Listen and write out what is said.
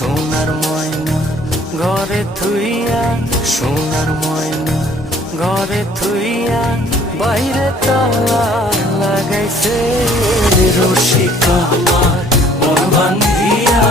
সোনার ময়না ঘরে থুইয়া, সোনার ময়না ঘরে থুইয়া, বাইরে তালা লাগাইছে রসিক আমার মন ভাঙ্গিয়া।